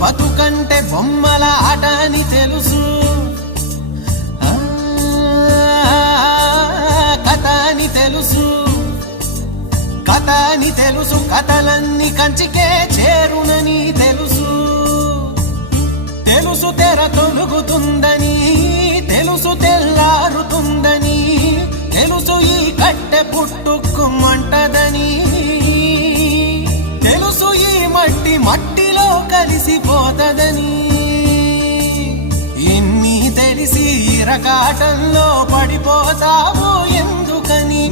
బతుకంటే బొమ్మల ఆట అని తెలుసు, కథ అని తెలుసు, కథ అని తెలుసు, కథలన్నీ కంచికే చేరునని తెలుసు. తెలుసు తెర తొలుగుతుందని, తెలుసు తెల్లారుతుందని, తెలుసు ఈ కట్టె పుట్టుకుమంటదని, తెలుసు ఈ మట్టి మట్టిలో కలిసిపోతదని. ఇన్ని తెలిసి ఇరకాటంలో పడిపోతావు ఎందుకని?